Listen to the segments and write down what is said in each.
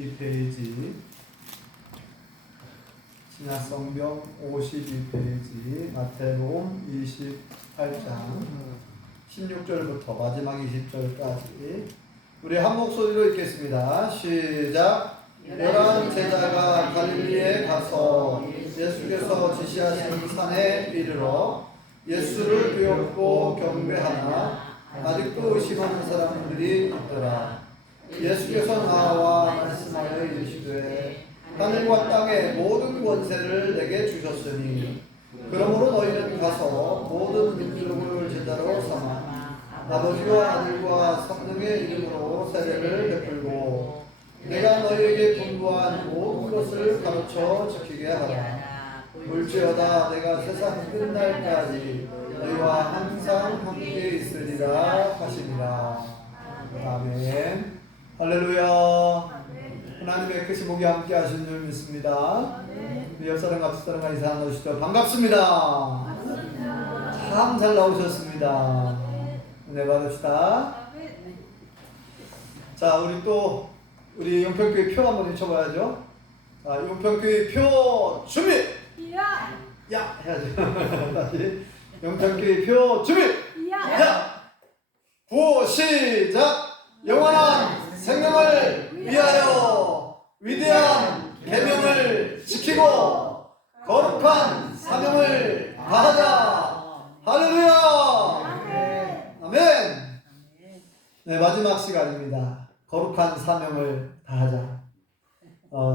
52페이지, 신약성경 52페이지, 마태복음 28장 16절부터 마지막 20절까지 우리 한 목소리로 읽겠습니다. 시작. 11 제자가 갈릴리에 가서 예수께서 지시하신 산에 이르러 예수를 두렵고 경배하나 아직도 의심하는 사람들이 있더라. 예수께서 나와 말씀하여 이르시되 하늘과 땅의 모든 권세를 내게 주셨으니 그러므로 너희는 가서 모든 민족을 제자로 삼아 아버지와 아들과 성령의 이름으로 세례를 베풀고 내가 너희에게 분부한 모든 것을 가르쳐 지키게 하라. 볼지어다 내가 세상 끝날까지 너희와 항상 함께 있으리라 하시니라. 아멘. 할렐루야. 하나님의 크신 복이 함께 하신 줄 믿습니다. 우리 옆사람 앞사람과 인사 나누시죠. 반갑습니다. 참 잘 나오셨습니다. 네, 받읍시다. 자, 우리 용평교회 표 한번 외쳐봐야죠. 자, 용평교회 표 준비! 야! 해야죠. 다시. 용평교회 표 준비! 야! 구호 시작! 영원한 생명을 위하여 위대한 계명을 지키고 거룩한 사명을 다하자. 할렐루야. 아멘. 네, 마지막 시간입니다. 거룩한 사명을 다하자.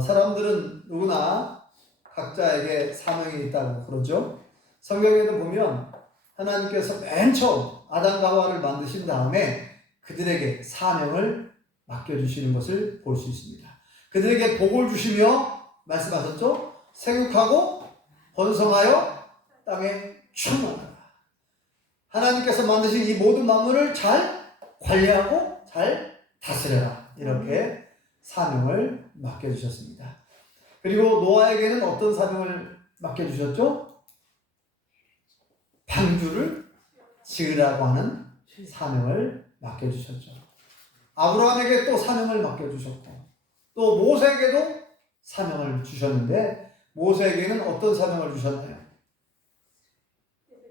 사람들은 누구나 각자에게 사명이 있다고 그러죠. 성경에도 보면 하나님께서 맨 처음 아담과 하와를 만드신 다음에 그들에게 사명을 맡겨주시는 것을 볼 수 있습니다. 그들에게 복을 주시며 말씀하셨죠. 생육하고 번성하여 땅에 충만하라. 하나님께서 만드신 이 모든 만물을 잘 관리하고 잘 다스려라. 이렇게 사명을 맡겨주셨습니다. 그리고 노아에게는 어떤 사명을 맡겨주셨죠? 방주를 지으라고 하는 사명을 맡겨주셨죠. 아브라함에게 또 사명을 맡겨주셨고 또 모세에게도 사명을 주셨는데 모세에게는 어떤 사명을 주셨나요?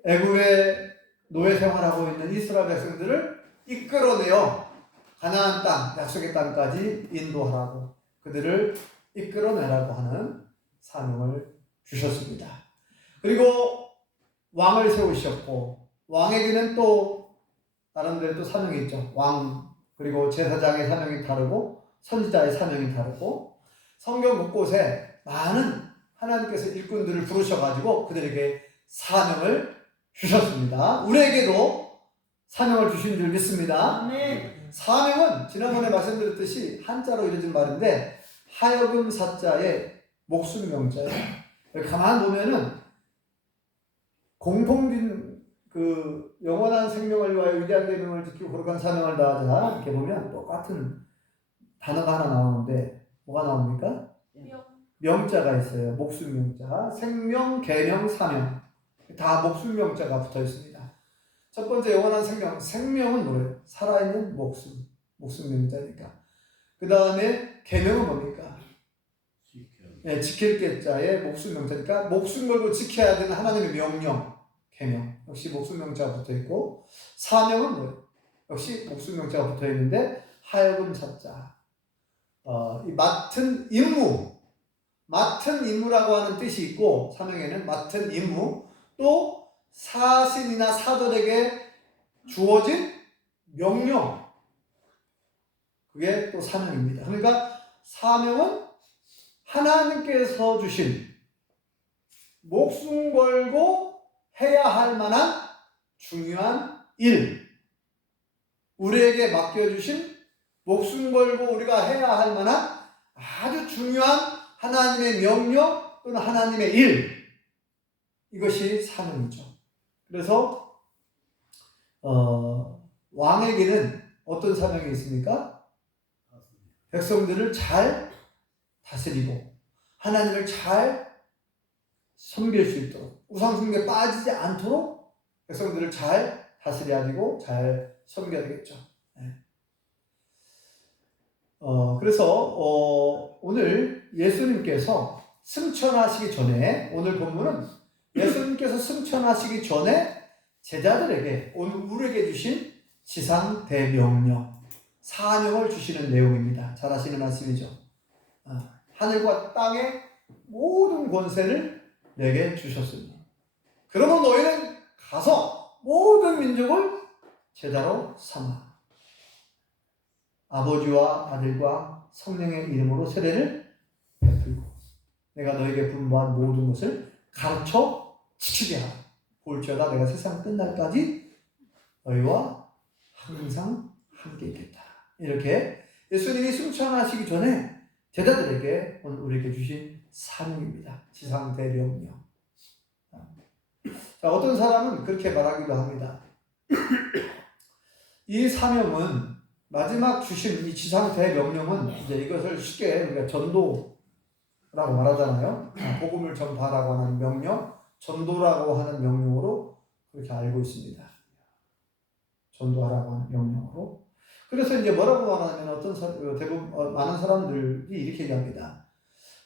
애굽에 노예 생활하고 있는 이스라엘 백성들을 이끌어내어 가나안 땅, 약속의 땅까지 인도하라고 그들을 이끌어내라고 하는 사명을 주셨습니다. 그리고 왕을 세우셨고 왕에게는 또 다른 데도 사명이 있죠. 왕, 그리고 제사장의 사명이 다르고 선지자의 사명이 다르고 성경 곳곳에 많은 하나님께서 일꾼들을 부르셔가지고 그들에게 사명을 주셨습니다. 우리에게도 사명을 주신 줄 믿습니다. 사명은 지난번에 말씀드렸듯이 한자로 이루어진 말인데 하여금 사자의 목숨 명자예요. 가만 보면은 공통된 그 영원한 생명을 위하여 위대한 계명을 지키고 거룩한 사명을 다하자 이렇게 보면 똑같은 단어가 하나 나오는데 뭐가 나옵니까? 명자가 있어요. 목숨 명자. 생명, 계명, 사명 다 목숨 명자가 붙어 있습니다. 첫 번째 영원한 생명. 생명은 뭐예요? 살아있는 목숨. 목숨 명자니까. 그 다음에 계명은 뭡니까? 네, 지킬 계자의 목숨 명자니까 목숨 걸고 지켜야 되는 하나님의 명령. 계명 역시 목숨 명자가 붙어 있고 사명은 뭐예요? 역시 목숨 명자가 붙어 있는데 하여금 사자. 이 맡은 임무라고 하는 뜻이 있고 사명에는 맡은 임무 또 사신이나 사들에게 주어진 명령 그게 또 사명입니다. 그러니까 사명은 하나님께서 주신 목숨 걸고 해야 할 만한 중요한 일, 우리에게 맡겨주신 목숨 걸고 우리가 해야 할 만한 아주 중요한 하나님의 명령 또는 하나님의 일, 이것이 사명이죠. 그래서 왕에게는 어떤 사명이 있습니까? 백성들을 잘 다스리고 하나님을 잘 섬길 수 있도록 우상숭배에 빠지지 않도록 백성들을 잘 다스려야 되고 잘 섬겨야 되겠죠. 그래서 오늘 예수님께서 승천하시기 전에, 오늘 본문은 예수님께서 승천하시기 전에 제자들에게, 오늘 우리에게 주신 지상 대명령, 사명을 주시는 내용입니다. 잘 아시는 말씀이죠. 하늘과 땅의 모든 권세를 내게 주셨으니 그러면 너희는 가서 모든 민족을 제자로 삼아 아버지와 아들과 성령의 이름으로 세례를 베풀고 내가 너에게 분부한 모든 것을 가르쳐 지키게 하라. 볼지어다 내가 세상 끝날까지 너희와 항상 함께 있겠다. 이렇게 예수님이 승천하시기 전에 제자들에게 오늘 우리에게 주신 사명입니다. 지상 대명령. 자, 어떤 사람은 그렇게 말하기도 합니다. 이 사명은 마지막 주신 이 지상 대명령은 이제 이것을 쉽게 우리가 전도라고 말하잖아요. 복음을 전파하라고 하는 명령, 전도라고 하는 명령으로 그렇게 알고 있습니다. 전도하라고 하는 명령으로. 그래서 이제 뭐라고 말하냐면 대부분 많은 사람들이 이렇게 얘기합니다.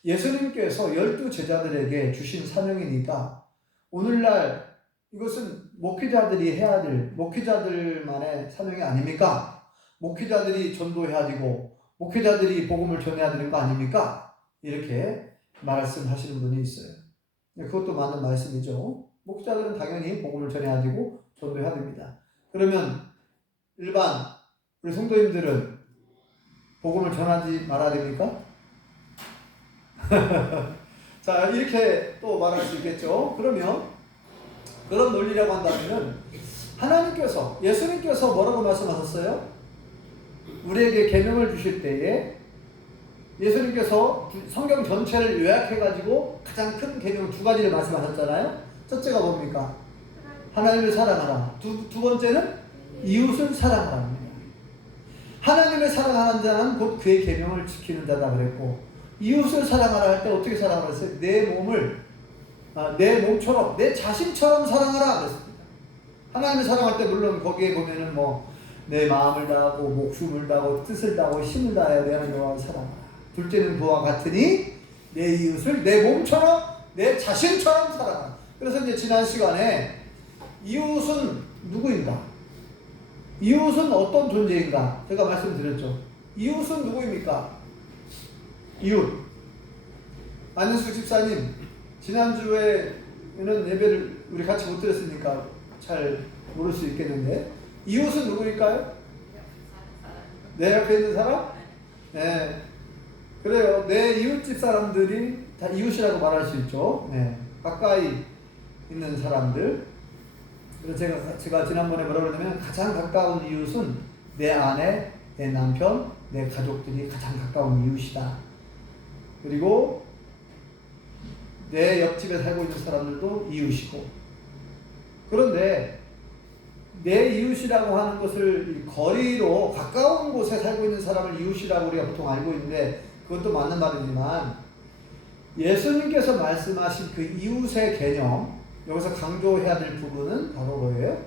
예수님께서 12 제자들에게 주신 사명이니까 오늘날 이것은 목회자들이 해야 될 목회자들만의 사명이 아닙니까? 목회자들이 전도해야 되고 목회자들이 복음을 전해야 되는 거 아닙니까? 이렇게 말씀하시는 분이 있어요. 그것도 맞는 말씀이죠. 목회자들은 당연히 복음을 전해야 되고 전도해야 됩니다. 그러면 일반 우리 성도님들은 복음을 전하지 말아야 됩니까? 자, 이렇게 또 말할 수 있겠죠. 그러면 그런 논리라고 한다면 하나님께서, 예수님께서 뭐라고 말씀하셨어요? 우리에게 계명을 주실 때에 예수님께서 성경 전체를 요약해가지고 가장 큰 계명 2가지를 말씀하셨잖아요. 첫째가 뭡니까? 하나님을 사랑하라. 두 번째는 이웃을 사랑하라. 하나님을 사랑하는 자는 곧 그의 계명을 지키는 자다 그랬고, 이웃을 사랑하라 할 때 어떻게 사랑하라 했어요? 내 몸을 내 몸처럼, 내 자신처럼 사랑하라 그랬습니다. 하나님을 사랑할 때 물론 거기에 보면은 내 마음을 다하고 목숨을 다하고 뜻을 다하고 힘을 다하여 내 하나님 여호와를 사랑하라. 둘째는 그와 같으니 내 이웃을 내 몸처럼 내 자신처럼 사랑하라. 그래서 이제 지난 시간에 이웃은 누구인가? 이웃은 어떤 존재인가? 제가 말씀드렸죠. 이웃은 누구입니까? 이웃. 안윤숙 집사님, 지난주에는 예배를 우리 같이 못 드렸으니까 잘 모를 수 있겠는데, 이웃은 누구일까요? 내 옆에 있는 사람? 네. 그래요. 내 이웃집 사람들이 다 이웃이라고 말할 수 있죠. 네. 가까이 있는 사람들. 그래서 제가 지난번에 뭐라고 그러냐면, 가장 가까운 이웃은 내 아내, 내 남편, 내 가족들이 가장 가까운 이웃이다. 그리고 내 옆집에 살고 있는 사람들도 이웃이고. 그런데 내 이웃이라고 하는 것을 거리로 가까운 곳에 살고 있는 사람을 이웃이라고 우리가 보통 알고 있는데, 그것도 맞는 말이지만 예수님께서 말씀하신 그 이웃의 개념, 여기서 강조해야 될 부분은 바로 뭐예요?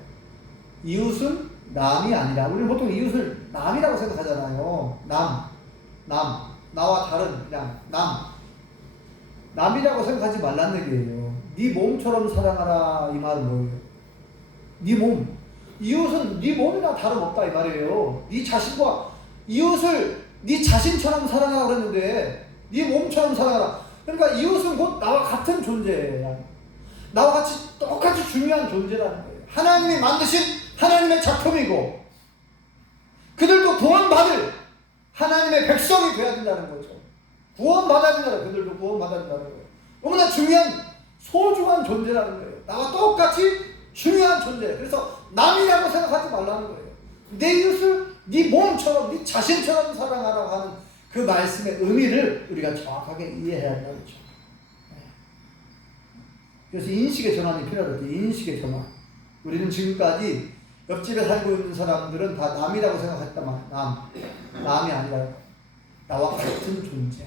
이웃은 남이 아니라, 우리는 보통 이웃을 남이라고 생각하잖아요. 나와 다른 그냥 남이라고 생각하지 말라는 얘기예요. 네 몸처럼 사랑하라 이 말은 뭐예요? 네 몸. 이웃은 네 몸이나 다름없다 이 말이에요. 네 자신과 이웃을 네 자신처럼 사랑하라 그랬는데 네 몸처럼 사랑하라. 그러니까 이웃은 곧 나와 같은 존재야. 나와 같이 똑같이 중요한 존재라는 거예요. 하나님이 만드신 하나님의 작품이고 그들도 구원받을 하나님의 백성이 되어야 된다는 거죠. 구원받아야 된다는, 그들도 구원받아야 된다는 거예요. 너무나 중요한 소중한 존재라는 거예요. 나와 똑같이 중요한 존재. 그래서 남이라고 생각하지 말라는 거예요. 내 이웃을 네 몸처럼, 네 자신처럼 사랑하라고 하는 그 말씀의 의미를 우리가 정확하게 이해해야 한다는 거죠. 그래서 인식의 전환이 필요하다. 인식의 전환. 우리는 지금까지 옆집에 살고 있는 사람들은 다 남이라고 생각했단 말이야. 남이 아니라 나와 같은 존재.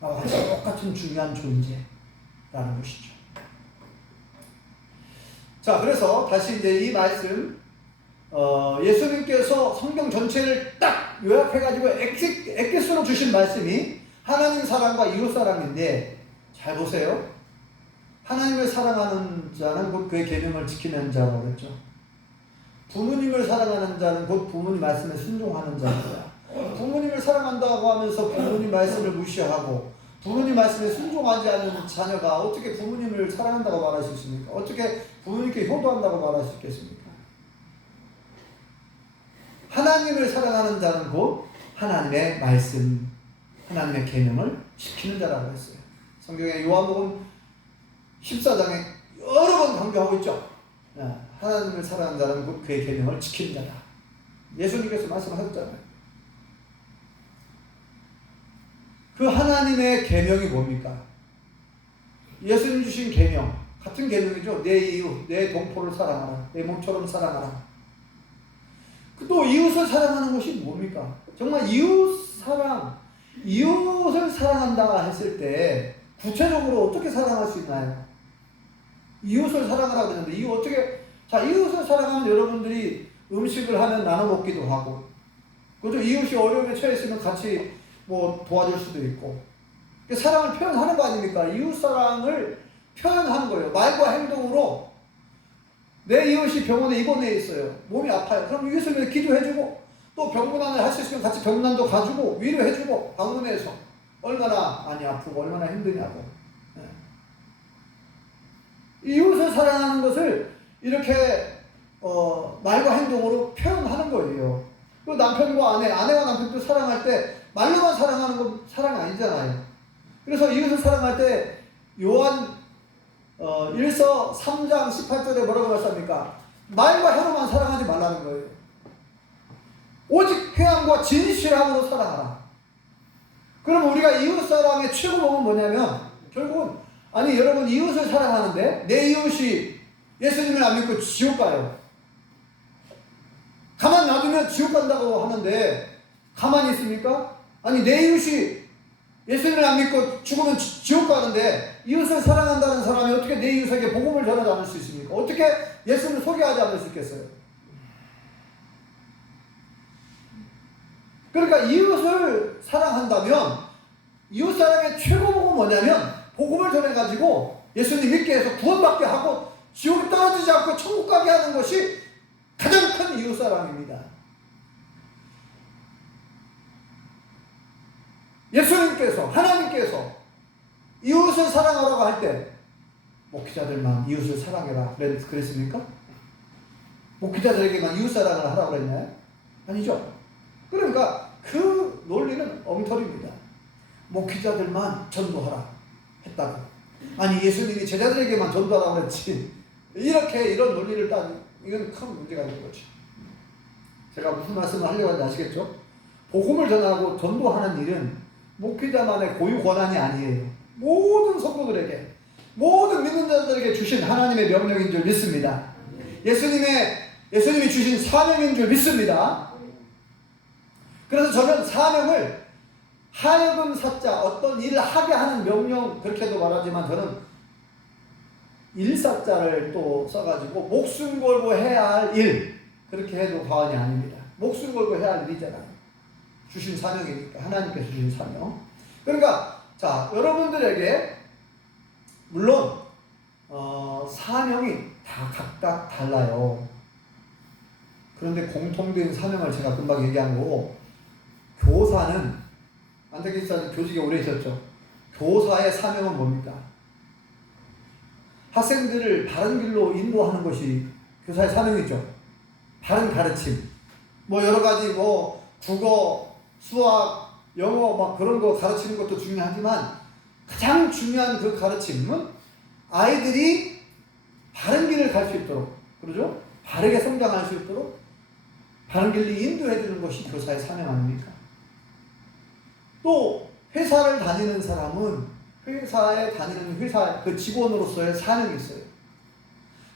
나와 같이 똑같은 중요한 존재라는 것이죠. 자, 그래서 다시 이제 이 말씀, 예수님께서 성경 전체를 딱 요약해가지고 엑기스로 주신 말씀이 하나님 사랑과 이웃 사랑인데, 잘 보세요. 하나님을 사랑하는 자는 곧 그의 계명을 지키는 자라고 그랬죠. 부모님을 사랑하는 자는 곧 부모님 말씀에 순종하는 자입니다. 부모님을 사랑한다고 하면서 부모님 말씀을 무시하고 부모님 말씀에 순종하지 않는 자녀가 어떻게 부모님을 사랑한다고 말할 수 있습니까? 어떻게 부모님께 효도한다고 말할 수 있겠습니까? 하나님을 사랑하는 자는 곧 하나님의 말씀, 하나님의 계명을 지키는 자라고 했어요. 성경에 요한복음 14장에 여러 번 강조하고 있죠. 하나님을 사랑하는 자는 곧 그의 계명을 지키는 자다. 예수님께서 말씀하셨잖아요. 그 하나님의 계명이 뭡니까? 예수님 주신 계명, 같은 계명이죠. 내 이웃, 내 동포를 사랑하라. 내 몸처럼 사랑하라. 또 이웃을 사랑하는 것이 뭡니까? 정말 이웃을 사랑한다 했을 때 구체적으로 어떻게 사랑할 수 있나요? 이웃을 사랑하라고 그러는데 이웃을 사랑하면 여러분들이 음식을 하면 나눠 먹기도 하고, 그죠? 이웃이 어려움에 처했으면 같이 도와줄 수도 있고, 사랑을 표현하는 거 아닙니까? 이웃 사랑을 표현하는 거예요. 말과 행동으로. 내 이웃이 병원에 입원해 있어요. 몸이 아파요. 그럼 이웃을 위해 기도해주고, 또 병문안을 할 수 있으면 같이 병문안도 가주고 위로해주고, 방문해서 얼마나 많이 아프고 얼마나 힘드냐고. 이웃을 사랑하는 것을 이렇게 말과 행동으로 표현하는 거예요. 그 남편과 아내와 남편도 사랑할 때 말로만 사랑하는 건 사랑이 아니잖아요. 그래서 이웃을 사랑할 때 요한 1서 3장 18절에 뭐라고 말씀합니까? 말과 혀로만 사랑하지 말라는 거예요. 오직 행함과 진실함으로 사랑하라. 그럼 우리가 이웃 사랑의 최고봉은 뭐냐면, 결국은 여러분 이웃을 사랑하는데 내 이웃이 예수님을 안 믿고 지옥 가요. 가만 놔두면 지옥 간다고 하는데 가만히 있습니까? 내 이웃이 예수님을 안 믿고 죽으면 지옥 가는데 이웃을 사랑한다는 사람이 어떻게 내 이웃에게 복음을 전하지 않을 수 있습니까? 어떻게 예수님을 소개하지 않을 수 있겠어요? 그러니까 이웃을 사랑한다면 이웃 사랑의 최고복은 뭐냐면 복음을 전해가지고 예수님 믿게 해서 구원받게 하고 지옥에 떨어지지 않고 천국 가게 하는 것이 가장 큰 이웃 사랑입니다. 예수님께서, 하나님께서 이웃을 사랑하라고 할 때 목회자들만 이웃을 사랑해라 그랬습니까? 목회자들에게만 이웃 사랑을 하라고 그랬나요? 아니죠. 그러니까 그 논리는 엉터리입니다. 목회자들만 전도하라 했다고. 예수님이 제자들에게만 전도하라고 그랬지. 이런 논리를 이건 큰 문제가 있는 거지. 제가 무슨 말씀을 하려고 하는지 아시겠죠? 복음을 전하고 전도하는 일은 목회자만의 고유 권한이 아니에요. 모든 성도들에게, 모든 믿는 자들에게 주신 하나님의 명령인 줄 믿습니다. 예수님이 주신 사명인 줄 믿습니다. 그래서 저는 사명을 하여금 사자, 어떤 일을 하게 하는 명령, 그렇게도 말하지만 저는 일사자를 또 써가지고 목숨 걸고 해야 할 일, 그렇게 해도 과언이 아닙니다. 목숨 걸고 해야 할 일이잖아요. 주신 사명이니까, 하나님께서 주신 사명. 그러니까 여러분들에게 물론 사명이 다 각각 달라요. 그런데 공통된 사명을 제가 금방 얘기한 거고, 교사는 안택 기사님 교직에 오래 있었죠. 교사의 사명은 뭡니까? 학생들을 바른 길로 인도하는 것이 교사의 사명이죠. 바른 가르침, 여러 가지 국어, 수학, 영어 그런 거 가르치는 것도 중요하지만 가장 중요한 그 가르침은 아이들이 바른 길을 갈 수 있도록, 그러죠? 바르게 성장할 수 있도록 바른 길로 인도해 주는 것이 교사의 사명 아닙니까? 또 회사를 다니는 사람은 회사 그 직원으로서의 사명이 있어요.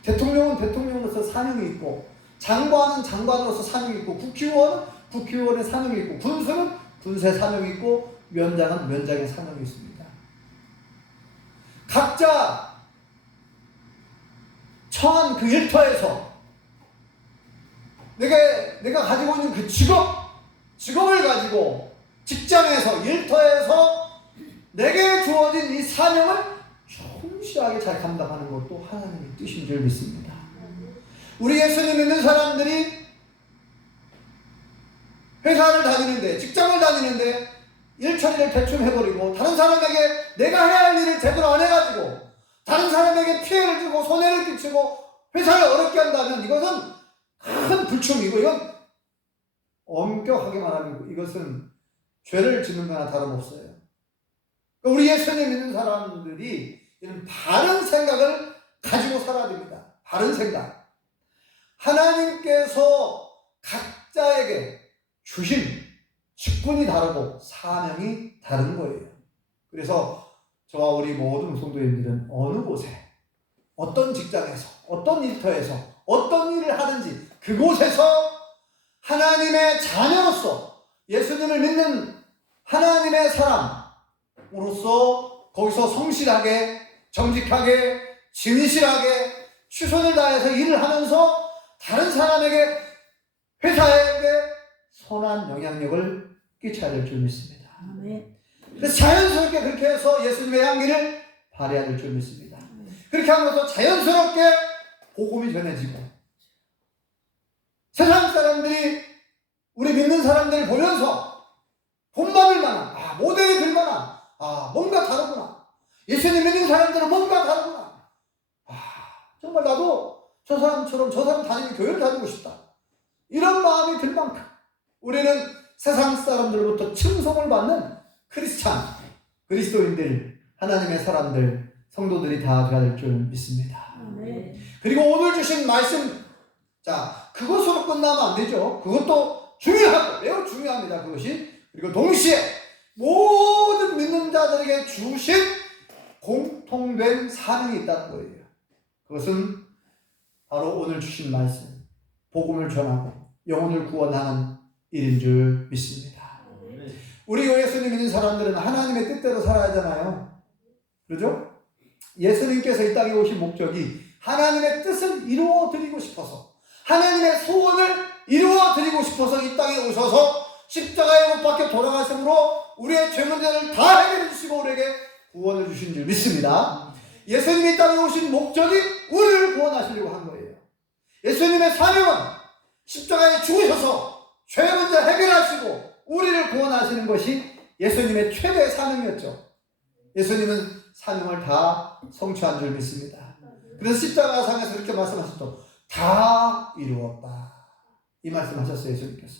대통령은 대통령으로서 사명이 있고, 장관은 장관으로서 사명이 있고, 국회의원은 국회의원의 사명이 있고, 군수는 군수의 사명이 있고, 위원장은 위원장의 사명이 있습니다. 각자 처한 그 일터에서 내가 가지고 있는 그 직업, 직업을 가지고 직장에서 일터에서 내게 주어진 이 사명을 충실하게 잘 감당하는 것도 하나님의 뜻인 줄 믿습니다. 우리 예수님 믿는 사람들이 회사를 다니는데, 직장을 다니는데 일처리를 대충 해버리고 다른 사람에게 내가 해야 할 일을 제대로 안 해가지고 다른 사람에게 피해를 주고 손해를 끼치고 회사를 어렵게 한다면 이것은 큰 불충이고, 이건 엄격하게 말하면 이것은 죄를 짓는 거나 다름없어요. 우리 예수님 믿는 사람들이 이런 바른 생각을 가지고 살아야 됩니다. 바른 생각. 하나님께서 각자에게 주신 직분이 다르고 사명이 다른 거예요. 그래서 저와 우리 모든 성도님들은 어느 곳에, 어떤 직장에서, 어떤 일터에서, 어떤 일을 하든지 그곳에서 하나님의 자녀로서 예수님을 믿는 하나님의 사람으로서 거기서 성실하게, 정직하게, 진실하게 최선을 다해서 일을 하면서 다른 사람에게, 회사에게 선한 영향력을 끼쳐야 될 줄 믿습니다. 그래서 자연스럽게 그렇게 해서 예수님의 향기를 발해야 될 줄 믿습니다. 그렇게 하면서 자연스럽게 복음이 전해지고 세상 사람들이 우리 믿는 사람들을 보면서 본받을 만한, 모델이 될 만한, 뭔가 다르구나. 예수님 믿는 사람들은 뭔가 다르구나. 정말 나도 저 사람처럼 저 사람 다니는 교회를 다니고 싶다. 이런 마음이 들 만큼 우리는 세상 사람들로부터 칭송을 받는 크리스찬, 그리스도인들, 하나님의 사람들, 성도들이 다 되어야 될 줄 믿습니다. 그리고 오늘 주신 말씀, 자, 그것으로 끝나면 안 되죠. 그것도 중요하고 매우 중요합니다. 그것이. 그리고 동시에 모든 믿는 자들에게 주신 공통된 사명이 있다는 거예요. 그것은 바로 오늘 주신 말씀, 복음을 전하고 영혼을 구원하는 일인 줄 믿습니다. 우리 예수님 믿는 사람들은 하나님의 뜻대로 살아야 하잖아요. 그렇죠? 예수님께서 이 땅에 오신 목적이 하나님의 뜻을 이루어 드리고 싶어서, 하나님의 소원을 이루어 드리고 싶어서 이 땅에 오셔서 십자가에 못 박혀 돌아가심으로 우리의 죄 문제를 다 해결해 주시고 우리에게 구원을 주신 줄 믿습니다. 예수님이 이 땅에 오신 목적이 우리를 구원하시려고 한 거예요. 예수님의 사명은 십자가에 죽으셔서 죄 문제 해결하시고 우리를 구원하시는 것이 예수님의 최대의 사명이었죠. 예수님은 사명을 다 성취한 줄 믿습니다. 그래서 십자가상에서 이렇게 말씀하셨죠. 다 이루었다. 이 말씀하셨어요. 예수님께서.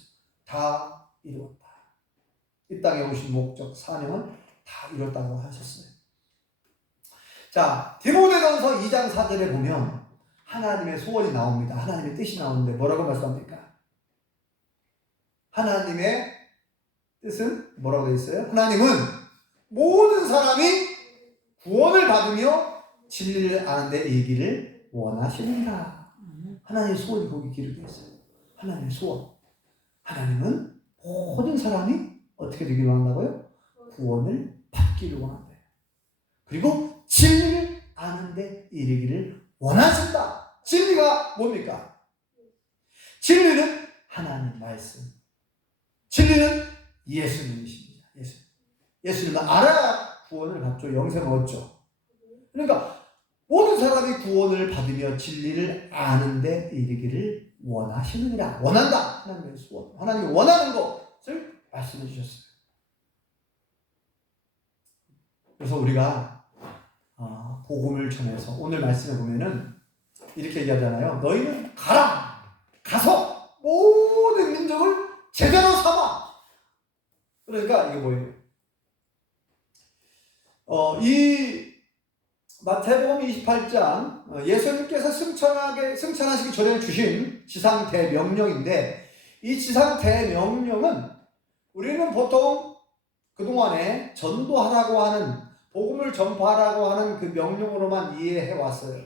다 이루었다. 이 땅에 오신 목적, 사명은 다 이뤘다고 하셨어요. 자, 디모데전서 2장 4절에 보면 하나님의 소원이 나옵니다. 하나님의 뜻이 나오는데 뭐라고 말씀합니까? 하나님의 뜻은 뭐라고 되어 있어요? 하나님은 모든 사람이 구원을 받으며 진리를 아는 데 이르기를 원하시는가. 하나님의 소원이 거기 기록되어 있어요. 하나님의 소원. 하나님은 모든 사람이 어떻게 되기를 원한다고요? 구원을 받기를 원한대요. 그리고 진리를 아는 데 이르기를 원하신다. 진리가 뭡니까? 진리는 하나님 말씀. 진리는 예수님이십니다. 예수님을 알아야 구원을 받죠. 영생을 얻죠. 그러니까 모든 사람이 구원을 받으며 진리를 아는 데 이르기를 원하시느니라. 원한다. 하나님의 소원. 하나님이 원하는 것을 말씀해 주셨어요. 그래서 우리가 복음을 전해서 오늘 말씀에 보면은 이렇게 얘기하잖아요. 너희는 가서 모든 민족을 제자로 삼아. 그러니까 이게 뭐예요? 이 마태복음 28장 예수님께서 승천하시기 전에 주신 지상 대명령인데, 이 지상 대명령은 우리는 보통 그동안에 전도하라고 하는, 복음을 전파하라고 하는 그 명령으로만 이해해 왔어요.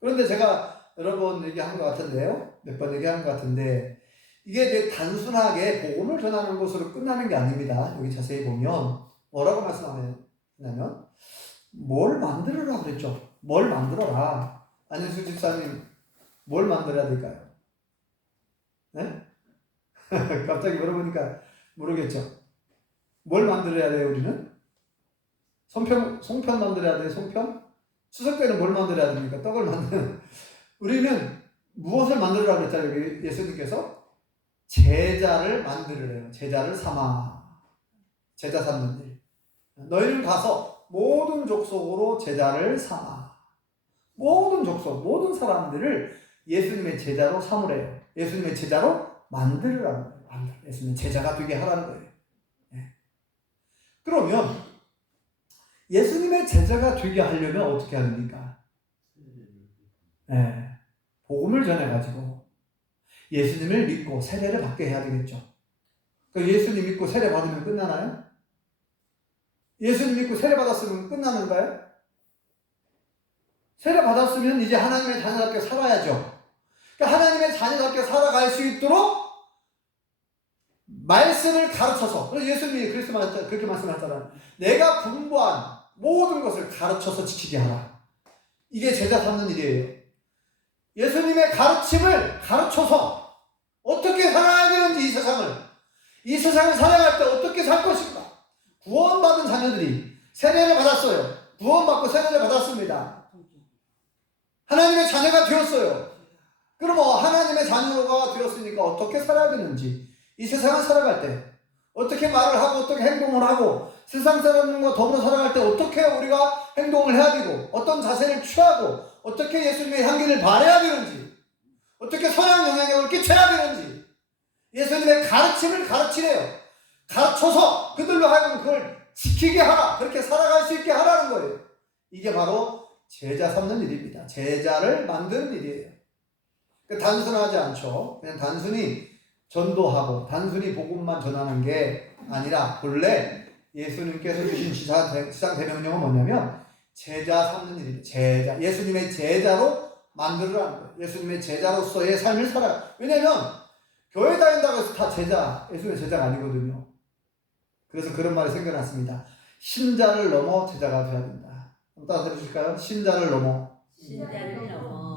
그런데 제가 여러 번 얘기한 것 같은데요. 몇 번 얘기한 것 같은데, 이게 이제 단순하게 복음을 전하는 것으로 끝나는 게 아닙니다. 여기 자세히 보면 뭐라고 말씀하냐면, 뭘 만들어라 그랬죠. 뭘 만들어라. 안현수 집사님, 뭘 만들어야 될까요? 네? 갑자기 물어보니까 모르겠죠? 뭘 만들어야 돼요, 우리는? 송편 만들어야 돼요, 송편? 추석 때는 뭘 만들어야 됩니까? 떡을 만드는. 우리는 무엇을 만들으라고 했잖아요, 예수님께서? 제자를 만들으래요. 제자를 삼아. 제자 삼는 일. 너희는 가서 모든 족속으로 제자를 삼아. 모든 족속, 모든 사람들을 예수님의 제자로 삼으래요. 예수님의 제자로 만들으라는 거예요. 예수님의 제자가 되게 하라는 거예요. 네. 그러면 예수님의 제자가 되게 하려면 어떻게 합니까? 네. 복음을 전해가지고 예수님을 믿고 세례를 받게 해야 되겠죠. 예수님 믿고 세례 받으면 끝나나요? 예수님 믿고 세례 받았으면 끝나는가요? 세례 받았으면 이제 하나님의 자녀답게 살아야죠. 그러니까 하나님의 자녀답게 살아갈 수 있도록 말씀을 가르쳐서, 그래서 예수님이 그렇게 말씀하셨잖아요. 내가 분부한 모든 것을 가르쳐서 지키게 하라. 이게 제자 삼는 일이에요. 예수님의 가르침을 가르쳐서 어떻게 살아야 되는지, 이 세상을 살아갈 때 어떻게 살 것인가. 구원받은 자녀들이 세례를 받았어요. 구원받고 세례를 받았습니다. 하나님의 자녀가 되었어요. 그럼 하나님의 자녀가 되었으니까 어떻게 살아야 되는지, 이 세상을 살아갈 때 어떻게 말을 하고 어떻게 행동을 하고, 세상 사람들과 더불어 살아갈 때 어떻게 우리가 행동을 해야 되고, 어떤 자세를 취하고, 어떻게 예수님의 향기를 발해야 되는지, 어떻게 선한 영향력을 끼쳐야 되는지 예수님의 가르침을 가르치래요. 가르쳐서 그들로 하여금 그걸 지키게 하라, 그렇게 살아갈 수 있게 하라는 거예요. 이게 바로 제자 삼는 일입니다. 제자를 만드는 일이에요. 단순하지 않죠. 그냥 단순히 전도하고 단순히 복음만 전하는 게 아니라, 본래 예수님께서 주신 시상 대명령은 뭐냐면 제자 삼는 일이에요. 제자, 예수님의 제자로 만들으라는 거예요. 예수님의 제자로서의 삶을 살아요. 왜냐면 교회 다닌다고 해서 다 제자, 예수님의 제자가 아니거든요. 그래서 그런 말이 생겨났습니다. 신자를 넘어 제자가 되어야 된다. 한번 따라 해주실까요? 신자를 넘어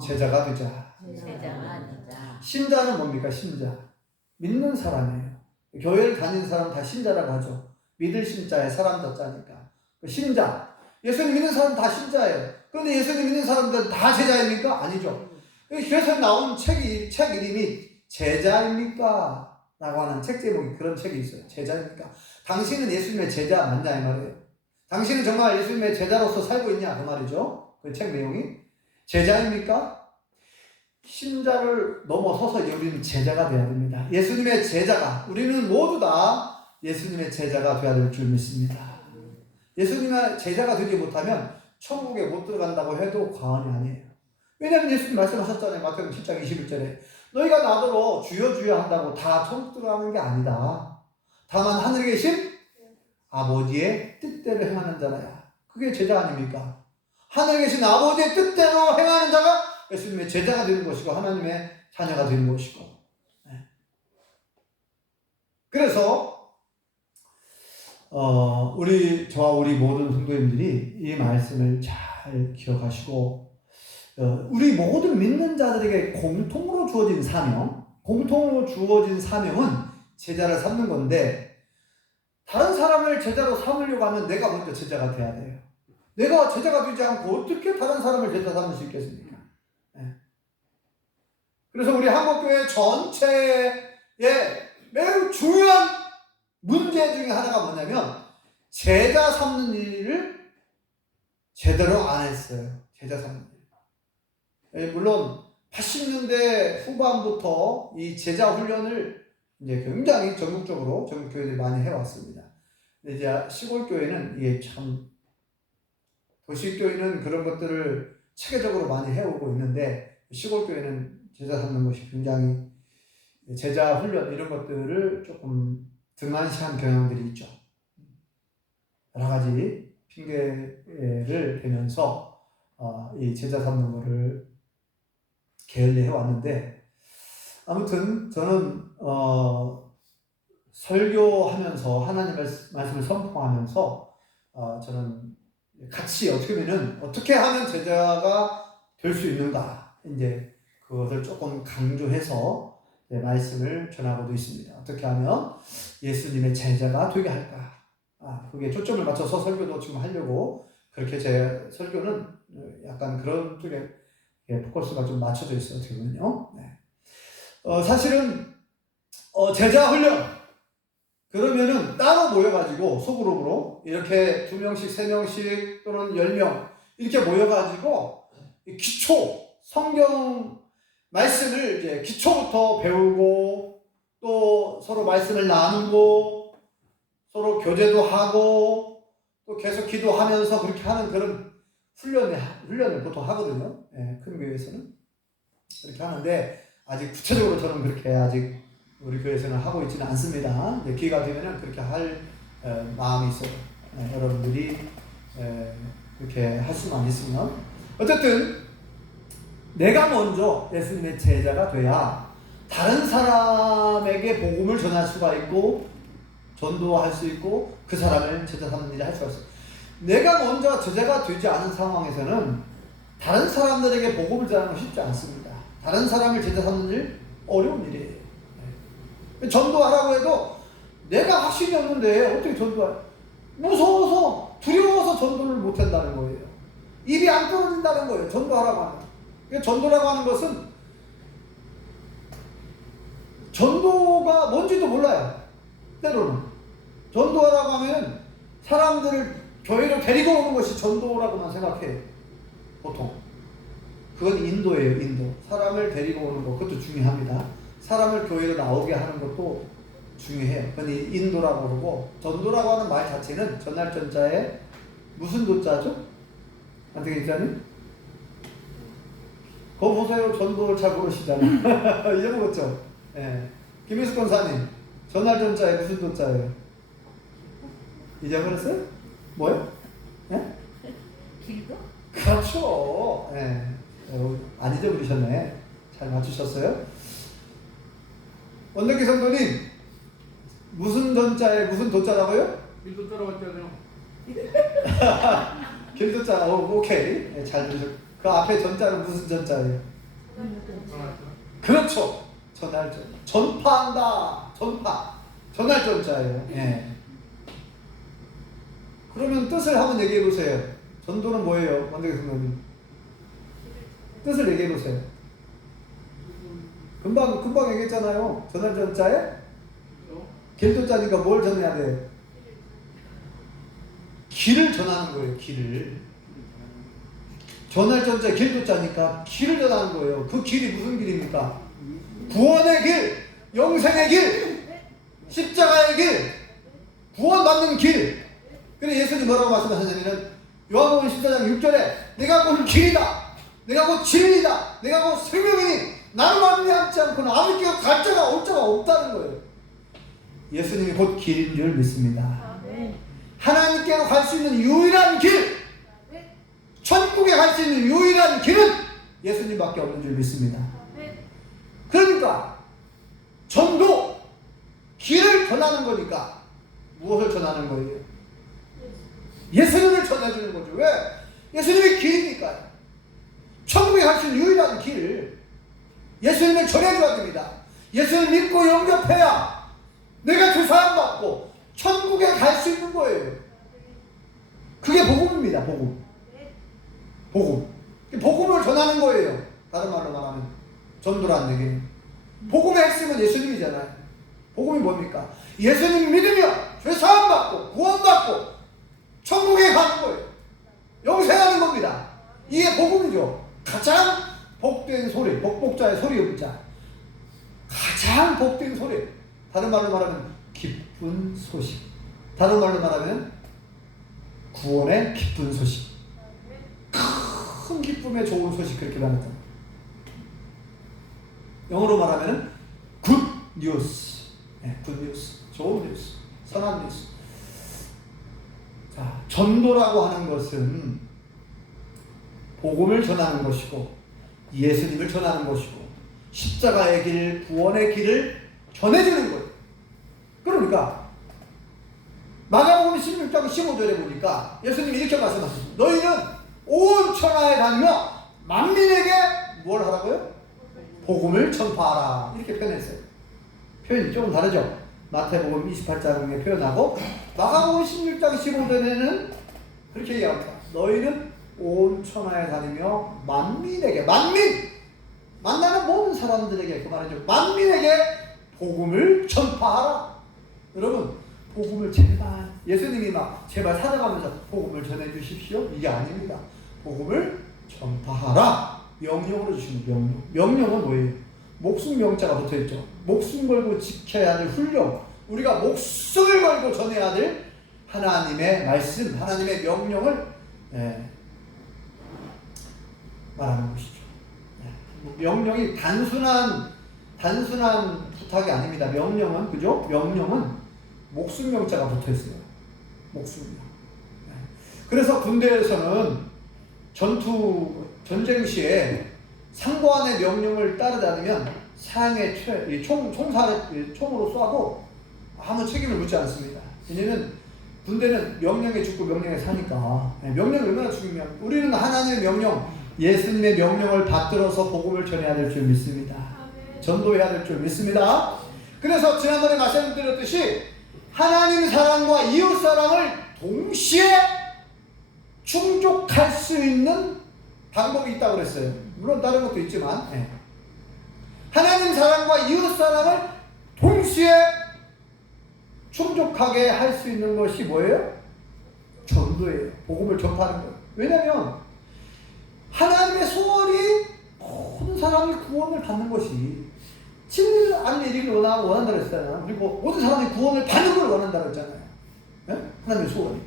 제자가 되자. 신자는 뭡니까? 신자, 믿는 사람이에요. 교회를 다니는 사람 다 신자라고 하죠. 믿을 신자에 사람 자자니까. 신자, 예수님 믿는 사람 다 신자예요. 그런데 예수님 믿는 사람들은 다 제자입니까? 아니죠. 그래서 나온 책 이름이 제자입니까? 라고 하는 책 제목이, 그런 책이 있어요. 제자입니까? 당신은 예수님의 제자 맞냐 이 말이에요. 당신은 정말 예수님의 제자로서 살고 있냐 그 말이죠. 그 책 내용이. 제자입니까? 신자를 넘어서서 우리는 제자가 되어야 됩니다. 예수님의 제자가, 우리는 모두 다 예수님의 제자가 되어야 될 줄 믿습니다. 예수님의 제자가 되지 못하면 천국에 못 들어간다고 해도 과언이 아니에요. 왜냐하면 예수님 말씀하셨잖아요. 마태복음 7장 21절에 너희가 나더러 주여 주여 한다고 다 천국 들어가는 게 아니다. 다만 하늘에 계신 아버지의 뜻대로 행하는 자라야. 그게 제자 아닙니까? 하늘에 계신 아버지의 뜻대로 행하는 자가 예수님의 제자가 되는 것이고 하나님의 자녀가 되는 것이고. 그래서 저와 우리 모든 성도님들이 이 말씀을 잘 기억하시고, 우리 모든 믿는 자들에게 공통으로 주어진 사명은 제자를 삼는 건데, 다른 사람을 제자로 삼으려고 하면 내가 먼저 제자가 돼야 돼요. 내가 제자가 되지 않고 어떻게 다른 사람을 제자 삼을 수 있겠습니까? 그래서 우리 한국교회 전체의 매우 중요한 문제 중에 하나가 뭐냐면 제자 삼는 일을 제대로 안 했어요. 제자 삼는 일. 물론 80년대 후반부터 이 제자 훈련을 이제 굉장히 전국적으로 전국 교회들이 많이 해왔습니다. 근데 이제 시골 교회는 이게 참, 도시 교회는 그런 것들을 체계적으로 많이 해오고 있는데, 시골 교회는 제자 삼는 것이 굉장히, 제자 훈련 이런 것들을 조금 등한시한 경향들이 있죠. 여러 가지 핑계를 대면서 이 제자 삼는 것을 게을리 해왔는데, 아무튼 저는 설교하면서 하나님의 말씀을 선포하면서 저는 같이 어떻게 하면 제자가 될 수 있는가, 이제 그것을 조금 강조해서 말씀을 전하고도 있습니다. 어떻게 하면 예수님의 제자가 되게 할까? 그게 초점을 맞춰서 설교도 지금 하려고 그렇게 제 설교는 약간 그런 쪽에 포커스가 좀 맞춰져 있어요. 어떻게 보면요. 사실은 제자 훈련 그러면은 따로 모여가지고 소그룹으로 이렇게 2명씩 3명씩 또는 10명 이렇게 모여가지고 기초 성경 말씀을 이제 기초부터 배우고 또 서로 말씀을 나누고 서로 교제도 하고 또 계속 기도하면서 그렇게 하는 그런 훈련을 보통 하거든요. 큰 교회에서는 그렇게 하는데 아직 구체적으로 저는 그렇게 아직 우리 교회에서는 하고 있지는 않습니다. 기회가 되면은 그렇게 할 마음이 있어요. 여러분들이 그렇게 할 수만 있으면 어쨌든 내가 먼저 예수님의 제자가 돼야 다른 사람에게 복음을 전할 수가 있고 전도할 수 있고 그 사람을 제자 삼는 일을 할 수가 있어요. 내가 먼저 제자가 되지 않은 상황에서는 다른 사람들에게 복음을 전하는 건 쉽지 않습니다. 다른 사람을 제자 삼는 일 어려운 일이에요. 전도하라고 해도 내가 확신이 없는데 어떻게 전도할? 무서워서 두려워서 전도를 못한다는 거예요. 입이 안 떨어진다는 거예요. 전도하라고 하면. 전도라고 하는 것은 전도가 뭔지도 몰라요. 때로는 전도하라고 하면 사람들을 교회로 데리고 오는 것이 전도라고만 생각해요. 보통 그건 인도예요. 인도. 사람을 데리고 오는 것 그것도 중요합니다. 사람을 교회로 나오게 하는 것도 중요해요. 그건 인도라고 그러고 전도라고 하는 말 자체는 전날 전자에 무슨 도자죠? 안되게 있잖아요? 그거 보세요. 전도 잘 모르시잖아요. 잊어먹었죠? 김희숙 권사님 전날 전자에 무슨 도자예요? 잊어버렸어요? 뭐요? 길도? 그렇죠. 안 잊어버리셨네. 잘 맞추셨어요? 원덕기 성도님 무슨 전자에 무슨 도자라고요? 길도자라고 했잖아요. 길도자. 오케이. 잘 들으셨고 그 앞에 전자는 무슨 전자예요? 그렇죠. 전할전. 전파한다. 전파. 전할전자예요. 그러면 뜻을 한번 얘기해 보세요. 전도는 뭐예요? 원덕기 성도님. 뜻을 얘기해 보세요. 금방 얘기했잖아요. 전할전자에 길도자니까 뭘 전해야 돼요? 길을 전하는 거예요. 길을. 전할전자 길도자니까 길을 전하는 거예요. 그 길이 무슨 길입니까? 구원의 길, 영생의 길, 십자가의 길, 구원받는 길. 그래 예수님 뭐라고 말씀하셨냐면 요한복음 14장 6절에 내가 곧 길이다, 내가 곧 진리다, 내가 곧 생명이니 나를 말미암지 않고는 아버지께 갈 자가 올 자가 없다는 거예요. 예수님이 곧 길인 줄 믿습니다. 하나님께로 갈 수 있는 유일한 길, 천국에 갈 수 있는 유일한 길은 예수님밖에 없는 줄 믿습니다. 그러니까 전도, 길을 전하는 거니까 무엇을 전하는 거예요? 예수님을 전해주는 거죠. 왜? 예수님이 길이니까요. 천국에 갈 수 있는 유일한 길, 예수님을 전해줘야 됩니다. 예수를 믿고 영접해야 내가 조사함 받고 천국에 갈 수 있는 거예요. 그게 복음입니다. 복음을 전하는 거예요. 다른 말로 말하면 전도라는 얘기는 복음의 핵심은 예수님이잖아요. 복음이 뭡니까? 예수님 믿으면 죄사함 받고 구원받고 천국에 가는 거예요. 영생하는 겁니다. 이게 복음이죠. 가장 복된 소리, 복복자의 소리 음자. 가장 복된 소리. 다른 말로 말하면 기쁜 소식. 다른 말로 말하면 구원의 기쁜 소식. 큰 기쁨의 좋은 소식 그렇게 말했잖아요. 영어로 말하면 good news. good news. 좋은 뉴스. 선한 뉴스. 자, 전도라고 하는 것은 복음을 전하는 것이고 예수님을 전하는 것이고 십자가의 길, 구원의 길을 전해주는 거예요. 그러니까 마가복음 16장 15절에 보니까 예수님이 이렇게 말씀하셨습니다. 너희는 온 천하에 다니며 만민에게 뭘 하라고요? 복음을 전파하라. 이렇게 표현했어요. 표현이 조금 다르죠. 마태복음 28장의 표현하고 마가복음 16장 15절에는 그렇게 얘기합니다. 너희는 온 천하에 다니며 만민에게, 만나는 모든 사람들에게, 그 말이죠, 만민에게 복음을 전파하라. 여러분, 복음을 제발, 예수님이 막 제발 찾아가면서 복음을 전해주십시오, 이게 아닙니다. 복음을 전파하라. 명령으로 주시는 명령. 명령은 뭐예요? 목숨 명자가 붙어있죠. 목숨 걸고 지켜야 될 훈련, 우리가 목숨을 걸고 전해야 될 하나님의 말씀, 하나님의 명령을 말하는 것이죠. 명령이 단순한 부탁이 아닙니다. 명령은, 그죠? 명령은 목숨 명자가 붙어있어요. 목숨이요. 그래서 군대에서는 전쟁 시에 상관의 명령을 따르지 않으면 사형의 총으로 쏴도 아무 책임을 묻지 않습니다. 왜냐면 군대는 명령에 죽고 명령에 사니까. 명령이 얼마나 중요하면 우리는 하나님의 명령, 예수님의 명령을 받들어서 복음을 전해야 될 줄 믿습니다. 전도해야 될 줄 믿습니다. 그래서 지난번에 말씀드렸듯이 하나님 사랑과 이웃 사랑을 동시에 충족할 수 있는 방법이 있다고 그랬어요. 물론 다른 것도 있지만 하나님 사랑과 이웃 사랑을 동시에 충족하게 할 수 있는 것이 뭐예요? 전도예요. 복음을 전파하는 거예요. 왜냐하면 하나님의 소원이 모든 사람이 구원을 받는 것이 진리를 아는 일을 원한다고 했잖아요. 그리고 모든 사람이 구원을 받는 걸 원한다고 했잖아요. 하나님의 소원이.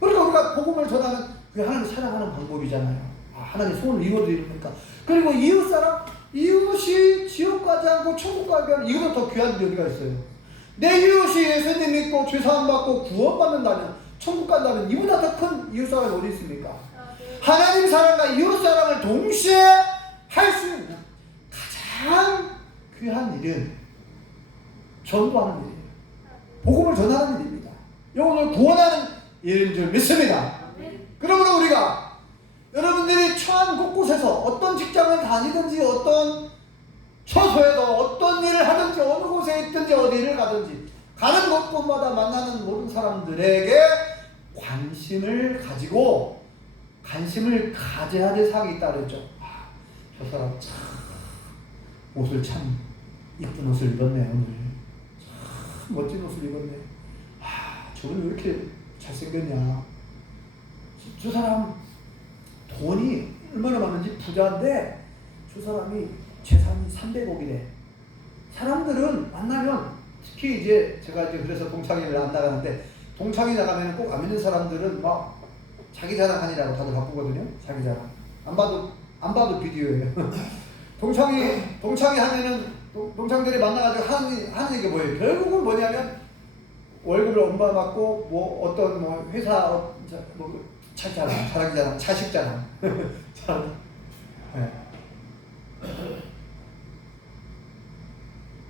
그러니까 우리가 복음을 전하는 그게 하나님을 사랑하는 방법이잖아요. 하나님의 소원을 이루어드리니까. 그리고 이웃사랑, 이웃이 지옥 가지 않고 천국 가게 하는 이거보다 더 귀한 여기가 있어요. 내 이웃이 예수님 믿고 죄사함 받고 구원받는다면, 천국 간다면 이보다 더 큰 이웃사랑이 어디 있습니까? 하나님 사랑과 이웃사랑을 동시에 할 수 있는 가장 귀한 일은 전도하는 일이에요. 복음을 전하는 일입니다. 영혼을 구원하는 일인 줄 믿습니다. 그러므로 우리가 여러분들이 처한 곳곳에서 어떤 직장을 다니든지 어떤 처소에도 어떤 일을 하든지 어느 곳에 있든지 어디를 가든지 가는 곳곳마다 만나는 모든 사람들에게 관심을 가져야 될 사항이 있다 그랬죠. 저 사람 참 옷을 참 이쁜 옷을 입었네. 오늘 참 멋진 옷을 입었네. 저분 왜 이렇게 잘생겼냐. 저 사람 돈이 얼마나 많은지 부자인데 저 사람이 재산이 300억이래. 사람들은 만나면 특히 이제 제가 이제 그래서 동창회를 안 나가는데 동창회 나가면 꼭 안 믿는 사람들은 막 자기 자랑하니라고 다들 바쁘거든요. 자기 자랑. 안 봐도 비디오예요. 동창회 하면은 동창들이 만나가지고 하는 얘기 뭐예요? 결국은 뭐냐면 월급을 엄마 받고 뭐 어떤 뭐 회사 뭐 자랑, 자랑이잖아, 자식자랑. 네.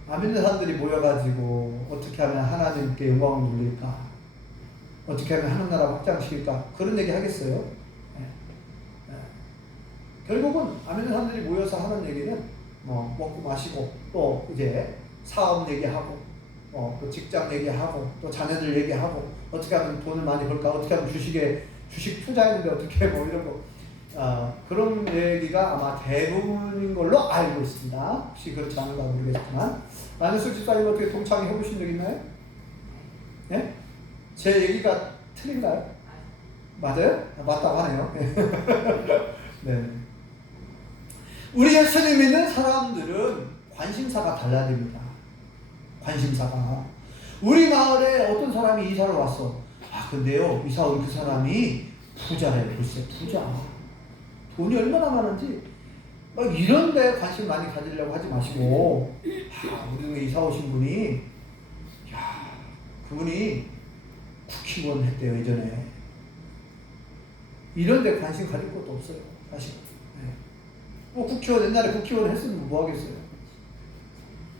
안 믿는 사람들이 모여가지고 어떻게 하면 하나님께 영광을 돌릴까? 어떻게 하면 하는 나라 확장시킬까? 그런 얘기 하겠어요? 네. 네. 결국은 안 믿는 사람들이 모여서 하는 얘기는 뭐 먹고 마시고 또 이제 사업 얘기하고 또 직장 얘기하고 또 자녀들 얘기하고 어떻게 하면 돈을 많이 벌까? 어떻게 하면 주식 투자했는데 어떻게 뭐 이런 거 그런 얘기가 아마 대부분인 걸로 알고 있습니다. 혹시 그렇지 않은가 모르겠지만 안혜수 집사님 어떻게 동창회 해보신 적 있나요? 예? 제 얘기가 틀린가요? 맞아요? 맞다고 하네요. 네. 우리 예수님 믿는 사람들은 관심사가 달라야 됩니다. 관심사가. 우리 마을에 어떤 사람이 이사를 왔어. 근데요, 이사 온 그 사람이 부자래요. 글쎄, 부자. 돈이 얼마나 많은지, 막 이런 데 관심 많이 가지려고 하지 마시고, 우리 동네 이사 오신 분이, 그분이 국회의원 했대요, 예전에. 이런 데 관심 가질 것도 없어요, 사실. 네. 뭐 국회의원, 옛날에 국회의원 했으면 뭐 하겠어요?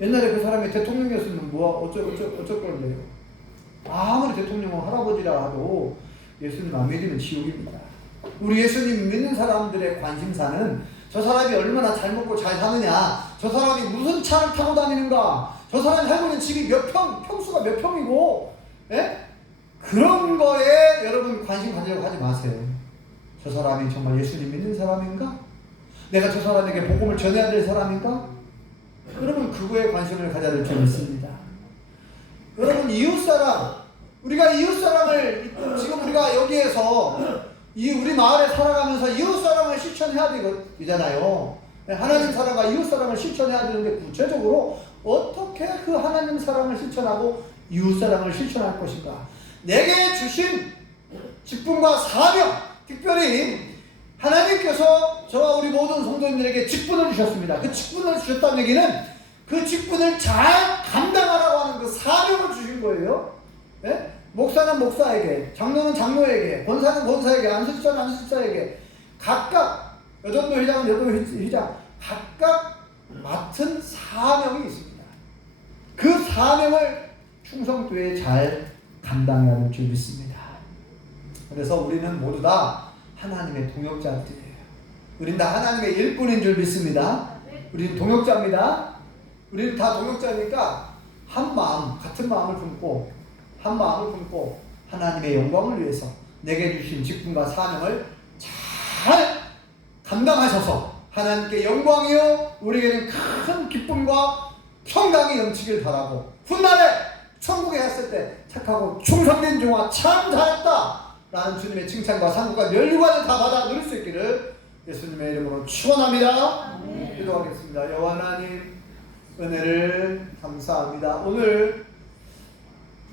옛날에 그 사람이 대통령이었으면 어쩔 건데요? 아무리 대통령은 할아버지라 해도 예수님 안 믿으면 지옥입니다. 우리 예수님 믿는 사람들의 관심사는 저 사람이 얼마나 잘 먹고 잘 사느냐, 저 사람이 무슨 차를 타고 다니는가, 저 사람이 살고 있는 집이 몇 평수가 몇 평이고, 예? 그런 거에 여러분 관심 가지려고 하지 마세요. 저 사람이 정말 예수님 믿는 사람인가? 내가 저 사람에게 복음을 전해야 될 사람인가? 여러분 그거에 관심을 가져야 될 줄 믿습니다. 여러분 이웃사랑, 우리가 이웃사랑을 지금 우리가 여기에서 우리 마을에 살아가면서 이웃사랑을 실천해야 되잖아요. 하나님 사랑과 이웃사랑을 실천해야 되는데 구체적으로 어떻게 그 하나님 사랑을 실천하고 이웃사랑을 실천할 것인가? 내게 주신 직분과 사명, 특별히 하나님께서 저와 우리 모든 성도님들에게 직분을 주셨습니다. 그 직분을 주셨다는 얘기는 그 직분을 잘 감당하라고 하는 그 사명을 주신 거예요. 네? 목사는 목사에게, 장로는 장로에게, 권사는 권사에게, 안수집사는 안수집사에게 각각, 여전도 회장은 여전도 회장 각각 맡은 사명이 있습니다. 그 사명을 충성도에 잘 감당해야 할 줄 믿습니다. 그래서 우리는 모두 다 하나님의 동역자들이에요. 우리는 다 하나님의 일꾼인 줄 믿습니다. 우리는 동역자입니다. 우리는 다 동역자니까 한 마음, 같은 마음을 품고 한 마음을 품고 하나님의 영광을 위해서 내게 주신 직분과 사명을 잘 감당하셔서 하나님께 영광이요 우리에게는 큰 기쁨과 평강이 넘치길 바라고 훗날에 천국에 갔을 때 착하고 충성된 종아 참 잘했다 라는 주님의 칭찬과 상급과 면류관을 다 받아 누릴 수 있기를 예수님의 이름으로 축원합니다. 기도하겠습니다. 여호와 하나님 은혜를 감사합니다. 오늘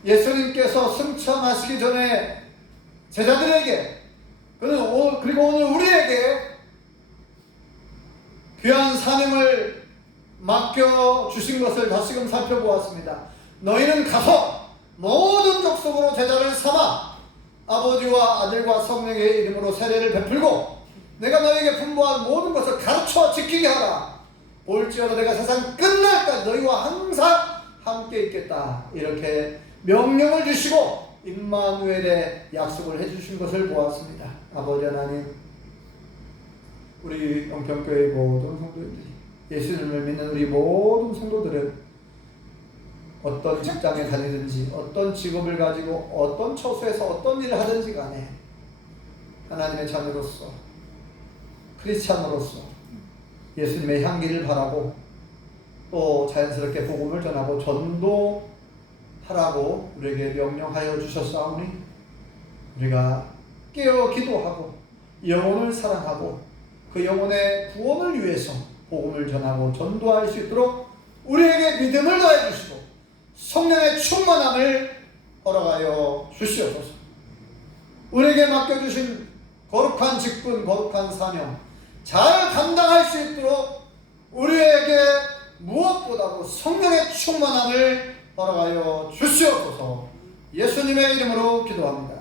예수님께서 승천하시기 전에 제자들에게 그리고 오늘 우리에게 귀한 사명을 맡겨주신 것을 다시금 살펴보았습니다. 너희는 가서 모든 족속으로 제자를 삼아 아버지와 아들과 성령의 이름으로 세례를 베풀고 내가 너희에게 분부한 모든 것을 가르쳐 지키게 하라. 볼지어다 내가 세상 끝날까지 너희와 항상 함께 있겠다. 이렇게 명령을 주시고 임마누엘의 약속을 해주신 것을 보았습니다. 아버지 하나님, 우리 영평교회 모든 성도들이 예수님을 믿는 우리 모든 성도들은 어떤 직장에 다니든지 어떤 직업을 가지고 어떤 처소에서 어떤 일을 하든지 간에 하나님의 자녀로서 크리스찬으로서 예수님의 향기를 바라고 또 자연스럽게 복음을 전하고 전도하라고 우리에게 명령하여 주셨사오니 우리가 깨어 기도하고 영혼을 사랑하고 그 영혼의 구원을 위해서 복음을 전하고 전도할 수 있도록 우리에게 믿음을 더해 주시고 성령의 충만함을 허락하여 주시옵소서. 우리에게 맡겨주신 거룩한 직분, 거룩한 사명 잘 감당할 수 있도록 우리에게 무엇보다도 성령의 충만함을 허락하여 주시옵소서. 예수님의 이름으로 기도합니다.